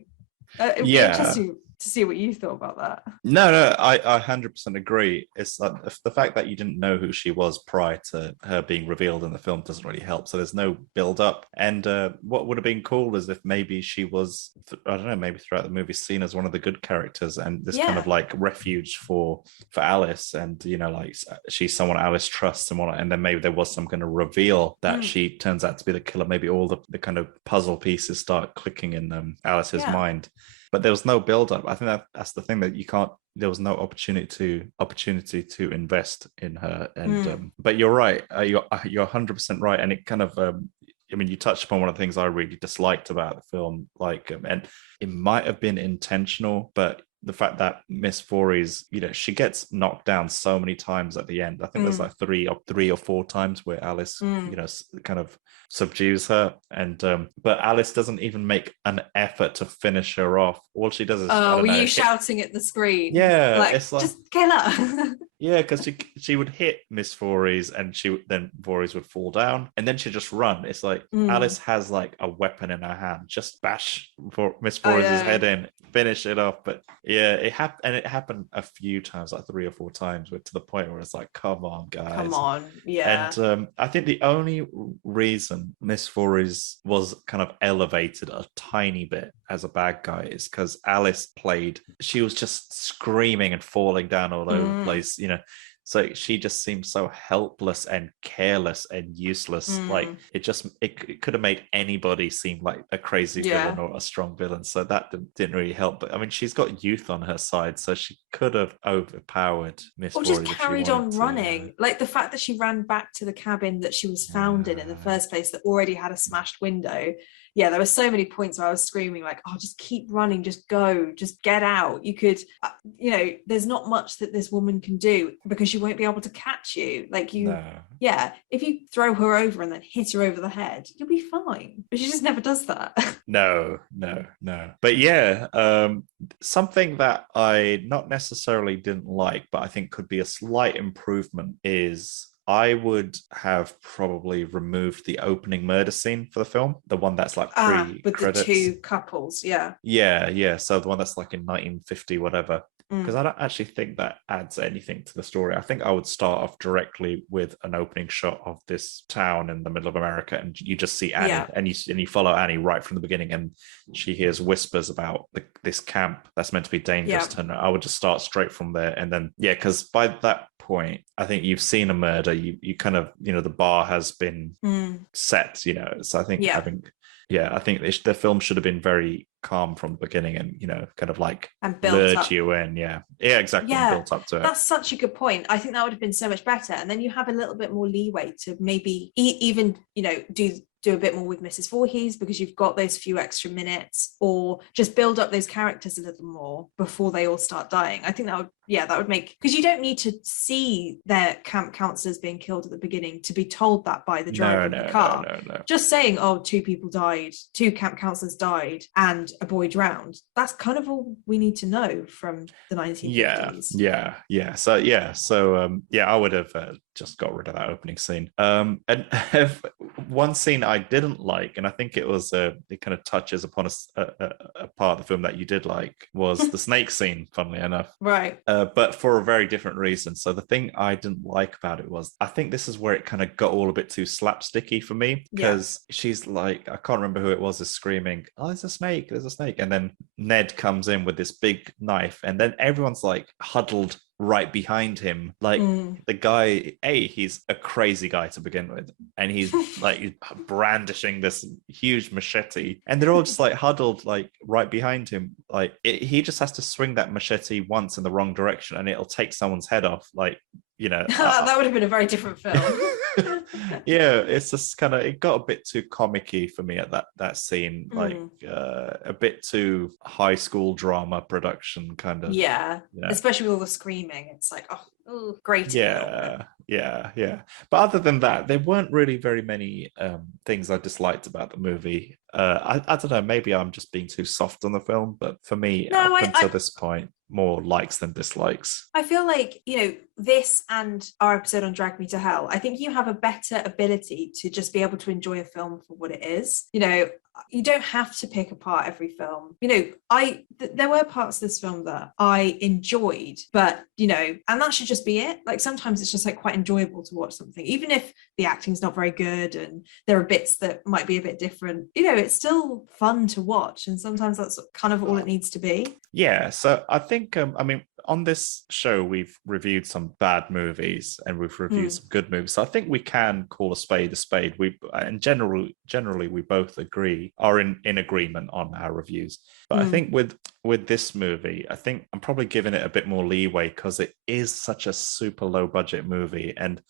Interesting to see what you thought about that. No, I 100% agree. It's like the fact that you didn't know who she was prior to her being revealed in the film doesn't really help. So there's no build up. And what would have been cool is if maybe she was, I don't know, maybe throughout the movie seen as one of the good characters, and this kind of like refuge for Alice, and you know, like she's someone Alice trusts and then maybe there was some kind of reveal that she turns out to be the killer. Maybe all the kind of puzzle pieces start clicking in Alice's mind. But there was no build-up. I think that's the thing, that you can't. There was no opportunity to invest in her. And but you're right. You're 100% right. And it kind of. I mean, you touched upon one of the things I really disliked about the film. Like, and it might have been intentional, but the fact that Miss Voorhees, you know, she gets knocked down so many times at the end. I think there's like three or four times where Alice, you know, kind of subdues her, and but Alice doesn't even make an effort to finish her off. All she does is, were you shouting at the screen? Yeah, like, it's like, just kill her. Yeah, because she would hit Miss Voorhees, and then Voorhees would fall down, and then she'd just run. It's like Alice has like a weapon in her hand, just bash for Miss Voorhees' head in, finish it off. But yeah, it happened a few times, like 3 or 4 times, to the point where it's like, come on, guys, come on. And I think the only reason Miss Voorhees was kind of elevated a tiny bit as a bad guy is because Alice she was just screaming and falling down all over the place, you know. So she just seemed so helpless and careless and useless. Like it could have made anybody seem like a crazy villain or a strong villain. So that didn't really help. But I mean, she's got youth on her side, so she could have overpowered Miss Voorhees. Or just carried on running. Like the fact that she ran back to the cabin that she was found in the first place, that already had a smashed window. Yeah, there were so many points where I was screaming like, oh, just keep running, just go, just get out. You could, you know, there's not much that this woman can do because she won't be able to catch you. Like if you throw her over and then hit her over the head, you'll be fine. But she just never does that. No. But yeah, something that I not necessarily didn't like, but I think could be a slight improvement is I would have probably removed the opening murder scene for the film, the one that's like pre-credits. With the 2 couples, Yeah. So the one that's like in 1950, whatever. Because I don't actually think that adds anything to the story. I think I would start off directly with an opening shot of this town in the middle of America, and you just see Annie, and you follow Annie right from the beginning, and she hears whispers about this camp that's meant to be dangerous to her. I would just start straight from there, and then because by that point, I think you've seen a murder, you kind of, you know, the bar has been set, you know. So I think I think the film should have been very calm from the beginning and, you know, kind of like and built lured up. you in. Yeah, exactly. Yeah, built up to it. That's such a good point. I think that would have been so much better. And then you have a little bit more leeway to maybe even, you know, do a bit more with Mrs. Voorhees, because you've got those few extra minutes, or just build up those characters a little more before they all start dying. I think that would make, because you don't need to see their camp counselors being killed at the beginning to be told that by the driver of the car. No. Just saying, oh, 2 people died, 2 camp counselors died, and a boy drowned. That's kind of all we need to know from the 1950s. So I would have just got rid of that opening scene. And one scene I didn't like, and I think it was it kind of touches upon a part of the film that you did like, was the snake scene, funnily enough. Right. But for a very different reason. So the thing I didn't like about it was, I think this is where it kind of got all a bit too slapsticky for me, because she's like, I can't remember who it was, is screaming, oh, there's a snake, and then Ned comes in with this big knife, and then everyone's like huddled right behind him, like the guy, he's a crazy guy to begin with, and he's like brandishing this huge machete, and they're all just like huddled like right behind him. Like he just has to swing that machete once in the wrong direction and it'll take someone's head off, like, you know. That would have been a very different film. Yeah, it's just kind of, it got a bit too comic-y for me at that scene, like a bit too high school drama production kind of. Yeah, especially with all the screaming. It's like, oh, great. Yeah. But other than that, there weren't really very many things I disliked about the movie. I don't know, maybe I'm just being too soft on the film, but for me, up until this point, more likes than dislikes. I feel like, you know, this and our episode on Drag Me to Hell, I think you have a better ability to just be able to enjoy a film for what it is. You know, you don't have to pick apart every film. You know, there were parts of this film that I enjoyed, but, you know, and that should just be it. Like, sometimes it's just like quite enjoyable to watch something, even if the acting's not very good and there are bits that might be a bit different. You know, it's still fun to watch, and sometimes that's kind of all it needs to be. Yeah, so I think, on this show, we've reviewed some bad movies and we've reviewed some good movies. So I think we can call a spade a spade. And generally, we both are in agreement on our reviews. But I think with this movie, I think I'm probably giving it a bit more leeway because it is such a super low budget movie. And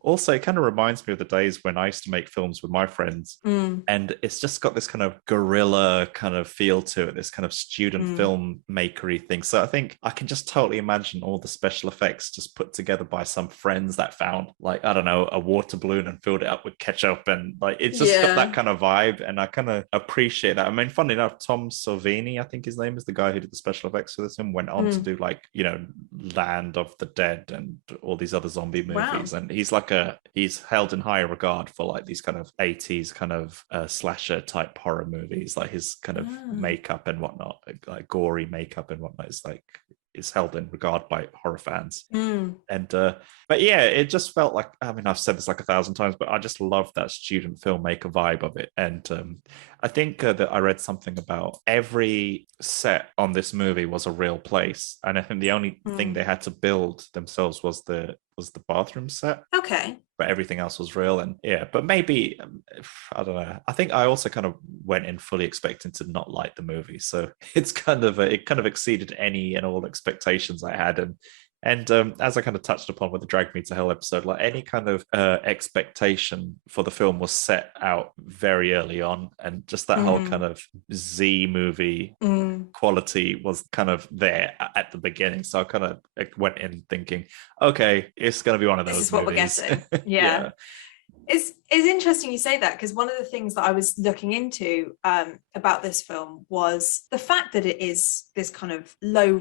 also it kind of reminds me of the days when I used to make films with my friends. And it's just got this kind of guerrilla kind of feel to it, this kind of student filmmakery thing. So I think I can just totally imagine all the special effects just put together by some friends that found, like, I don't know, a water balloon and filled it up with ketchup, and like it's just got that kind of vibe, and I kind of appreciate that. I mean, funny enough, Tom Savini, I think his name is, the guy who did the special effects for this, and went on to do, like, you know, Land of the Dead and all these other zombie movies. And he's held in high regard for like these kind of 80s kind of slasher type horror movies. Like his kind of makeup and whatnot, like gory makeup and whatnot, is held in regard by horror fans. And but yeah, it just felt like, I mean, I've said this like 1,000 times, but I just love that student filmmaker vibe of it. And I think that I read something about every set on this movie was a real place, and I think the only thing they had to build themselves was the bathroom set. Okay. But everything else was real. And but maybe, I don't know, I think I also kind of went in fully expecting to not like the movie, so it's kind of it kind of exceeded any and all expectations I had. And as I kind of touched upon with the Drag Me to Hell episode, like any kind of expectation for the film was set out very early on, and just that whole kind of Z movie quality was kind of there at the beginning. So I kind of went in thinking, okay, it's going to be one of those. This is what movies. We're getting. Yeah. It's interesting you say that, because one of the things that I was looking into about this film was the fact that it is this kind of not low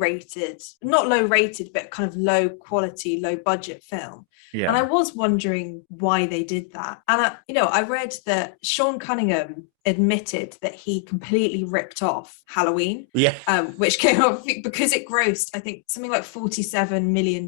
rated, but kind of low quality, low budget film. Yeah. And I was wondering why they did that. And I read that Sean Cunningham admitted that he completely ripped off Halloween, which came up because it grossed, I think, something like $47 million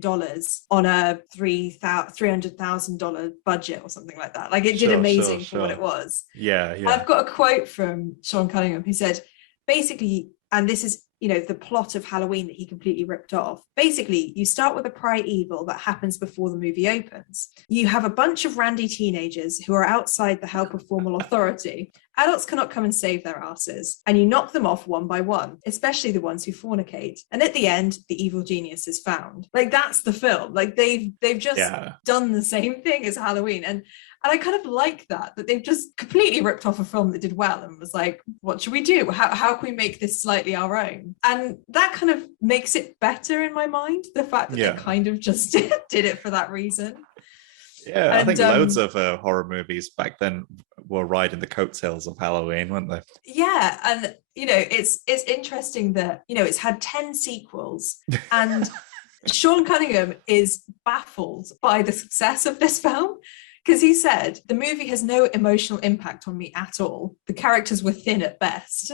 on a $300,000 budget or something like that. Like, it did amazing for what it was. Yeah. I've got a quote from Sean Cunningham who said, basically, and this is, the plot of Halloween that he completely ripped off. Basically, you start with a primeval that happens before the movie opens. You have a bunch of randy teenagers who are outside the help of formal authority. Adults cannot come and save their asses, and you knock them off one by one, especially the ones who fornicate. And at the end, the evil genius is found. Like, that's the film. Like, they've just done the same thing as Halloween. And I kind of like that they've just completely ripped off a film that did well and was like, what should we do? How can we make this slightly our own? And that kind of makes it better in my mind, the fact that they kind of just did it for that reason. Yeah, and I think loads of horror movies back then were riding the coattails of Halloween, weren't they? Yeah, and, it's interesting that, it's had 10 sequels and Sean Cunningham is baffled by the success of this film. Because he said, the movie has no emotional impact on me at all. The characters were thin at best.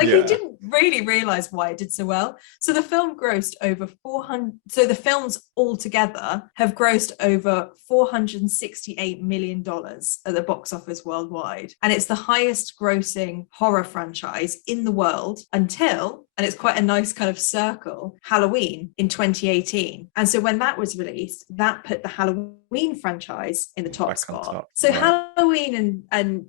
He didn't really realize why it did so well. So the film grossed over 400. So the films altogether have grossed over $468 million at the box office worldwide. And it's the highest grossing horror franchise in the world until, and it's quite a nice kind of circle, Halloween in 2018. And so when that was released, that put the Halloween franchise in the top spot. So Halloween and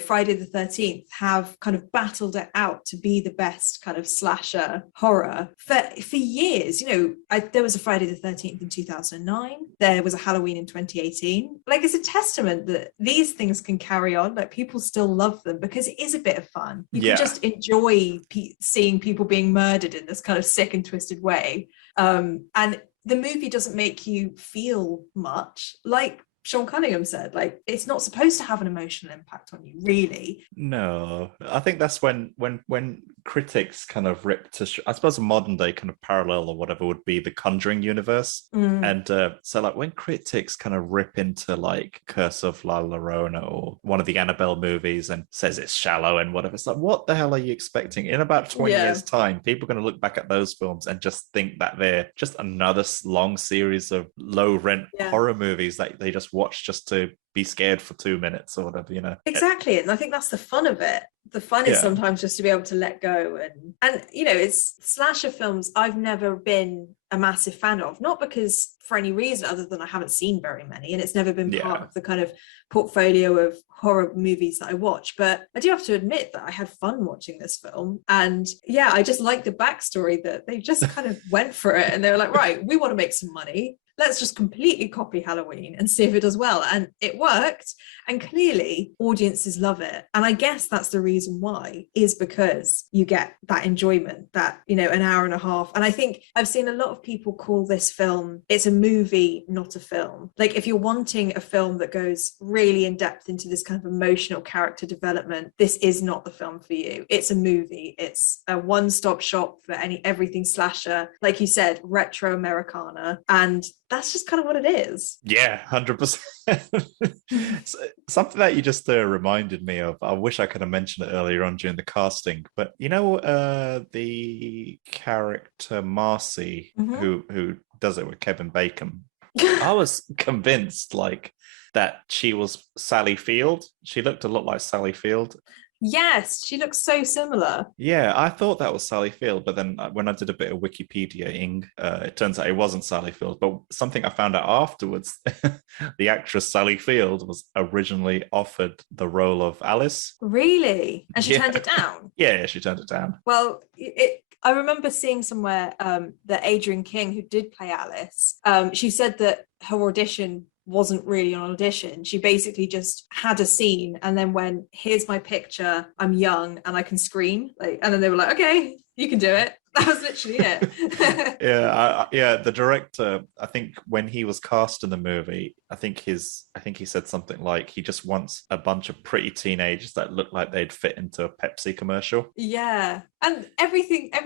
Friday the 13th have kind of battled it out to be the best kind of slasher horror for years. There was a Friday the 13th in 2009. There was a Halloween in 2018. Like, it's a testament that these things can carry on. Like, people still love them because it is a bit of fun. You can just enjoy seeing people being murdered in this kind of sick and twisted way. And the movie doesn't make you feel much. Like Sean Cunningham said, like, it's not supposed to have an emotional impact on you, really. No, I think that's when critics kind of rip to, I suppose a modern day kind of parallel or whatever would be the Conjuring universe. And so like when critics kind of rip into like Curse of La Llorona or one of the Annabelle movies and says it's shallow and whatever, it's like, what the hell are you expecting? In about 20 years time, people are going to look back at those films and just think that they're just another long series of low rent horror movies that they just watch just to be scared for 2 minutes or whatever, Exactly. And I think that's the fun of it. The fun is sometimes just to be able to let go and it's slasher films I've never been a massive fan of, not because for any reason other than I haven't seen very many and it's never been part of the kind of portfolio of horror movies that I watch, but I do have to admit that I had fun watching this film. And I just like the backstory that they just kind of went for it and they were like, right, we want to make some money, let's just completely copy Halloween and see if it does well. And it worked. And clearly audiences love it. And I guess that's the reason why, is because you get that enjoyment, that, an hour and a half. And I think I've seen a lot of people call this film, it's a movie, not a film. Like, if you're wanting a film that goes really in depth into this kind of emotional character development, this is not the film for you. It's a movie. It's a one-stop shop for everything slasher. Like you said, retro Americana. And that's just kind of what it is. Yeah, 100%. Something that you just reminded me of, I wish I could have mentioned it earlier on during the casting, but the character Marcy, who does it with Kevin Bacon, I was convinced like that she was Sally Field. She looked a lot like Sally Field. Yes, she looks so similar. Yeah, I thought that was Sally Field, but then when I did a bit of Wikipediaing, it turns out it wasn't Sally Field. But something I found out afterwards, the actress Sally Field was originally offered the role of Alice. Really? And she turned it down? Yeah, she turned it down. Well, I remember seeing somewhere that Adrienne King, who did play Alice, she said that her audition wasn't really an audition. She basically just had a scene and then went, here's my picture, I'm young and I can scream, and then they were like, okay, you can do it. That was literally it. The director, I think when he was cast in the movie, I think he said something like he just wants a bunch of pretty teenagers that look like they'd fit into a Pepsi commercial. Yeah, and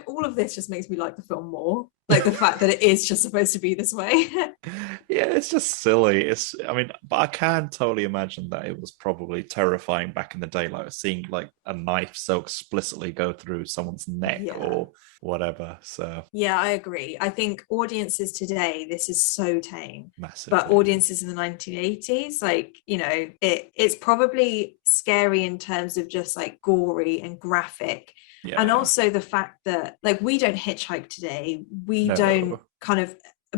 all of this just makes me like the film more. Like the fact that it is just supposed to be this way. Yeah, it's just silly. But I can totally imagine that it was probably terrifying back in the day, like seeing like a knife so explicitly go through someone's neck or whatever. So yeah, I agree. I think audiences today, this is so tame. Massively. But audiences in the 1980s, like, it's probably scary in terms of just like gory and graphic. Yeah. And also the fact that like we don't hitchhike today, we No. don't kind of,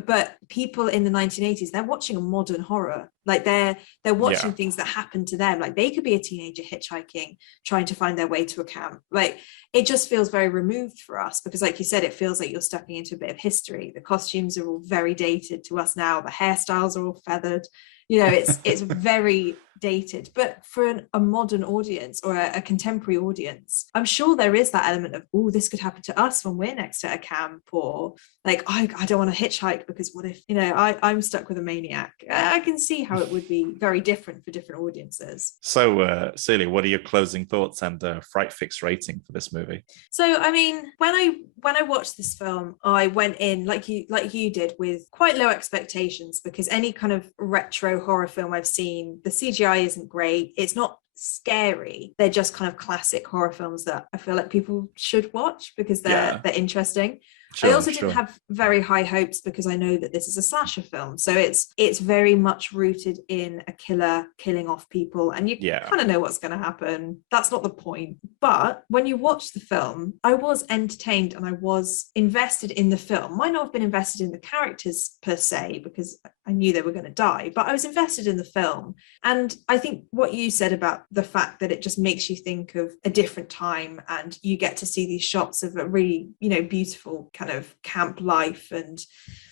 but people in the 1980s, they're watching a modern horror. Like they're watching things that happen to them. Like they could be a teenager hitchhiking, trying to find their way to a camp. Like it just feels very removed for us because, like you said, it feels like you're stepping into a bit of history. The costumes are all very dated to us now. The hairstyles are all feathered. You know, it's very dated, but for a modern audience or a contemporary audience, I'm sure there is that element of, oh, this could happen to us when we're next to a camp, or like, I don't want to hitchhike because what if, you know, I'm stuck with a maniac. I can see how it would be very different for different audiences. So, Celia, what are your closing thoughts and Fright Fix rating for this movie? So, I mean, when I watched this film, I went in like you did with quite low expectations because any kind of retro horror film I've seen, the CGI isn't great. It's not scary. They're just kind of classic horror films that I feel like people should watch because they're interesting. Sure, I also didn't have very high hopes because I know that this is a slasher film. So it's very much rooted in a killer killing off people and you kind of know what's going to happen. That's not the point. But when you watch the film, I was entertained and I was invested in the film. Might not have been invested in the characters per se because I knew they were going to die, but I was invested in the film. And I think what you said about the fact that it just makes you think of a different time and you get to see these shots of a really, you know, beautiful kind of camp life, and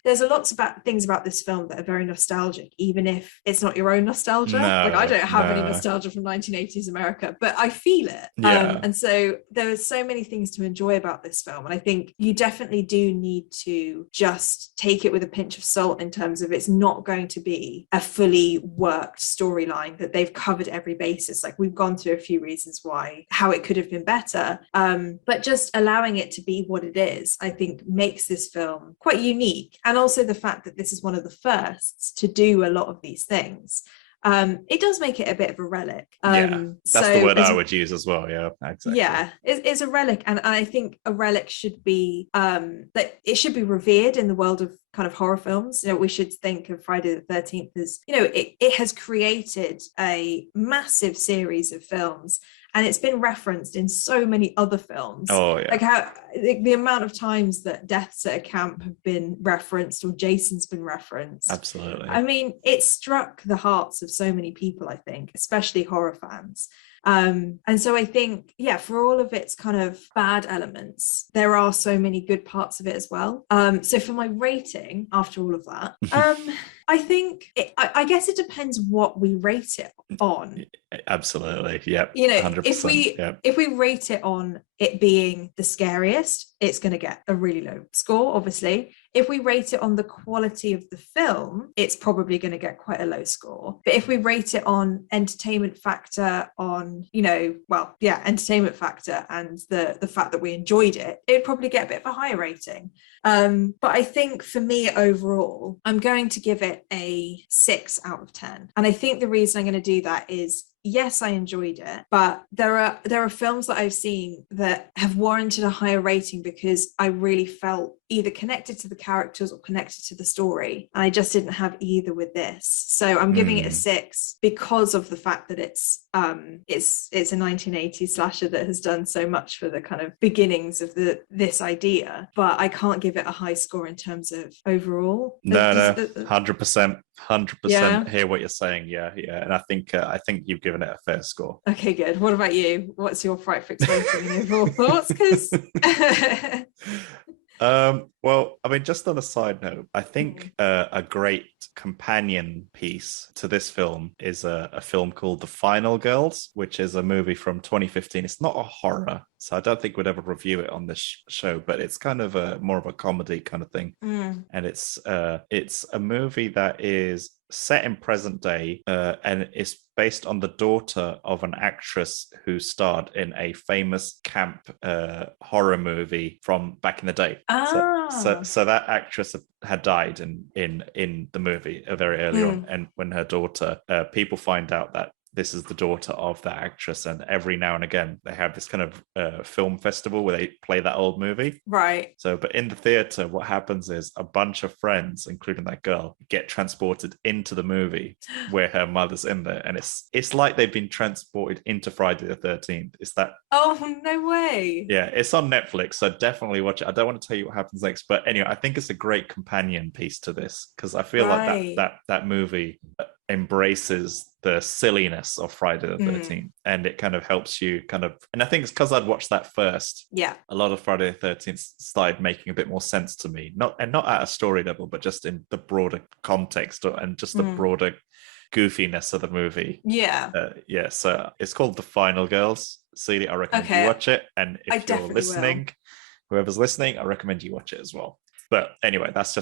there's a lots about things about this film that are very nostalgic, even if it's not your own nostalgia. Like I don't have any nostalgia from 1980s America, but I feel it. And so there are so many things to enjoy about this film, and I think you definitely do need to just take it with a pinch of salt in terms of it's not going to be a fully worked storyline that they've covered every basis. Like we've gone through a few reasons why, how it could have been better, but just allowing it to be what it is, I think makes this film quite unique. And also the fact that this is one of the firsts to do a lot of these things. It does make it a bit of a relic. That's the word I would use as well. Yeah, exactly. Yeah, it's a relic, and I think a relic should be that it should be revered in the world of kind of horror films. You know, we should think of Friday the 13th as, you know, it has created a massive series of films. And it's been referenced in so many other films. Oh, yeah. Like how the amount of times that deaths at a camp have been referenced or Jason's been referenced. Absolutely. I mean, it struck the hearts of so many people, I think, especially horror fans. And so I think, for all of its kind of bad elements, there are so many good parts of it as well. So for my rating, after all of that, I think, I guess it depends what we rate it on. Absolutely. Yep. You know, 100%, if we rate it on it being the scariest, it's going to get a really low score, obviously. If we rate it on the quality of the film, it's probably going to get quite a low score. But if we rate it on entertainment factor, on, you know, entertainment factor and the fact that we enjoyed it, it'd probably get a bit of a higher rating. But I think for me overall, I'm going to give it a 6 out of 10. And I think the reason I'm going to do that is, yes, I enjoyed it, but there are films that I've seen that have warranted a higher rating because I really felt either connected to the characters or connected to the story. And I just didn't have either with this. So I'm giving it a 6 because of the fact that it's a 1980s slasher that has done so much for the kind of beginnings of this idea. But I can't give it a high score in terms of overall. No, 100% hear what you're saying. Yeah. And I think you've given it a fair score. Okay, good. What about you? What's your Fright Fix rating and overall thoughts? Because well, I mean, just on a side note, I think a great companion piece to this film is a film called The Final Girls, which is a movie from 2015. It's not a horror, so I don't think we'd ever review it on this show, but it's kind of more of a comedy kind of thing. And it's a movie that is set in present day, and it's based on the daughter of an actress who starred in a famous camp horror movie from back in the day. So that actress had died in the movie very early on, and when her daughter, people find out that this is the daughter of that actress, and every now and again they have this kind of film festival where they play that old movie. Right. So, but in the theater, what happens is a bunch of friends, including that girl, get transported into the movie where her mother's in there, and it's like they've been transported into Friday the 13th. It's that. Oh, no way. Yeah, it's on Netflix, so definitely watch it. I don't want to tell you what happens next, but anyway, I think it's a great companion piece to this, because I feel like that movie embraces the silliness of Friday the 13th, and it kind of helps you and I think it's because I'd watched that first. Yeah. A lot of Friday the 13th started making a bit more sense to me, not at a story level, but just in the broader context and just the broader goofiness of the movie. Yeah. So it's called The Final Girls. Celia, I recommend you watch it, and if you're listening, whoever's listening, I recommend you watch it as well. But anyway, that's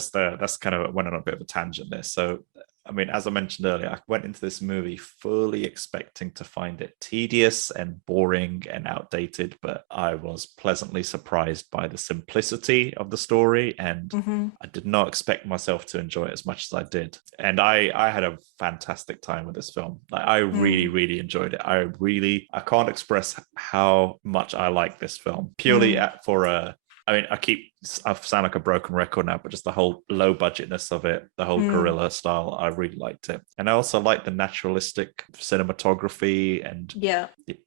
kind of went on a bit of a tangent there. So I mean, as I mentioned earlier, I went into this movie fully expecting to find it tedious and boring and outdated, but I was pleasantly surprised by the simplicity of the story, and I did not expect myself to enjoy it as much as I did. And I had a fantastic time with this film. Like, I really, really enjoyed it. I can't express how much I like this film, purely I sound like a broken record now, but just the whole low budgetness of it, the whole guerrilla style, I really liked it. And I also liked the naturalistic cinematography, and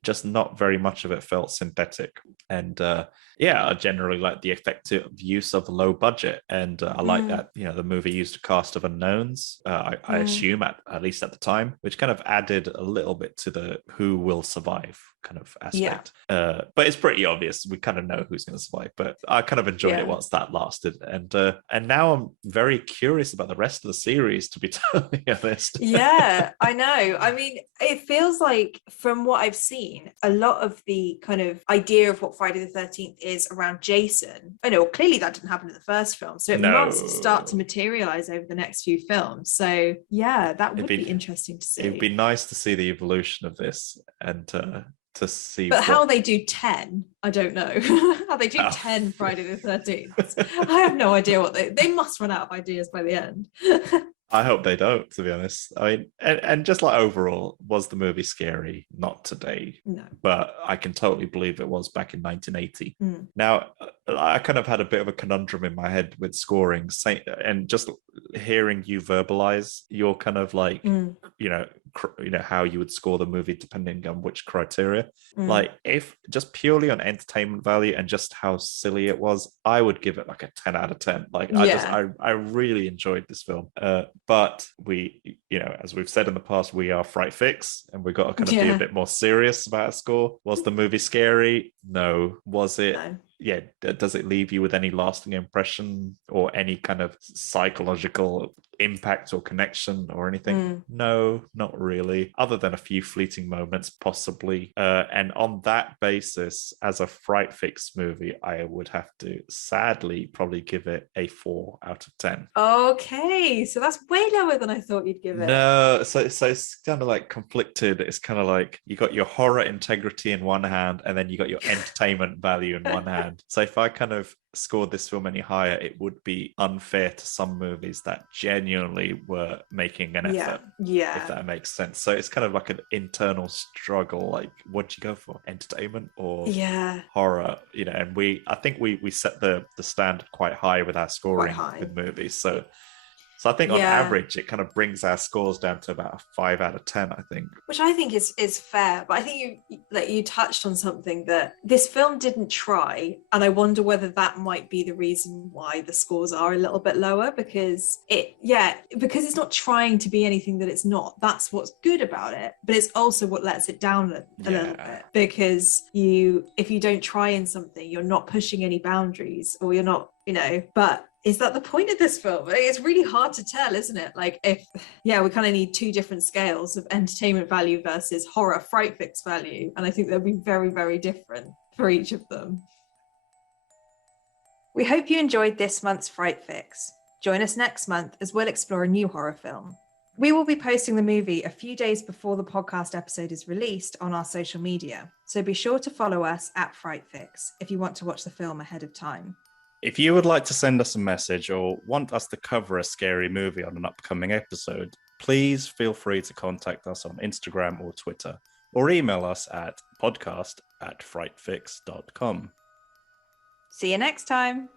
just not very much of it felt synthetic. And I generally like the effective use of low budget. And I like that, the movie used a cast of unknowns, I assume, at least at the time, which kind of added a little bit to the who will survive kind of aspect. But it's pretty obvious. We kind of know who's going to survive, but I kind of enjoyed it once that lasted. And now I'm very curious about the rest of the series, to be totally honest. Yeah, I know. I mean, it feels like, from what I've seen, a lot of the kind of idea of what Friday the 13th is around Jason. I know, clearly that didn't happen in the first film, so it must start to materialize over the next few films. So yeah, that would be interesting to see. It'd be nice to see the evolution of this, and to see. But how they do 10, I don't know. How they do 10 Friday the 13th. I have no idea what they must run out of ideas by the end. I hope they don't, to be honest. I mean, and just like overall, was the movie scary? Not today. No. But I can totally believe it was back in 1980. Now, I kind of had a bit of a conundrum in my head with scoring, and just hearing you verbalize your kind of like, how you would score the movie depending on which criteria. Like, if just purely on entertainment value and just how silly it was, I would give it like a 10 out of 10. Like, I really enjoyed this film. But we, as we've said in the past, we are Fright Fix, and we've got to kind of be a bit more serious about a score. Was the movie scary? No. Was it? No. Yeah, does it leave you with any lasting impression or any kind of psychological impact or connection or anything? No, not really, other than a few fleeting moments possibly. And on that basis, as a Fright Fix movie, I would have to sadly probably give it a 4 out of 10. Okay, so that's way lower than I thought you'd give it. No, so it's kind of like conflicted. It's kind of like you got your horror integrity in one hand, and then you got your entertainment value in one hand. So if I kind of scored this film any higher, it would be unfair to some movies that genuinely were making an effort. Yeah, if that makes sense. So it's kind of like an internal struggle. Like, what'd you go for? Entertainment or horror? And I think we set the standard quite high with our scoring with movies. So I think on average, it kind of brings our scores down to about a 5 out of 10, I think. Which I think is fair. But I think you touched on something that this film didn't try. And I wonder whether that might be the reason why the scores are a little bit lower, because it's not trying to be anything that it's not. That's what's good about it. But it's also what lets it down a little bit. Because if you don't try in something, you're not pushing any boundaries, or you're not, but is that the point of this film? It's really hard to tell, isn't it? Like, we kind of need two different scales of entertainment value versus horror Fright Fix value. And I think they'll be very, very different for each of them. We hope you enjoyed this month's Fright Fix. Join us next month as we'll explore a new horror film. We will be posting the movie a few days before the podcast episode is released on our social media. So be sure to follow us at Fright Fix if you want to watch the film ahead of time. If you would like to send us a message or want us to cover a scary movie on an upcoming episode, please feel free to contact us on Instagram or Twitter, or email us at podcast@frightfix.com. See you next time.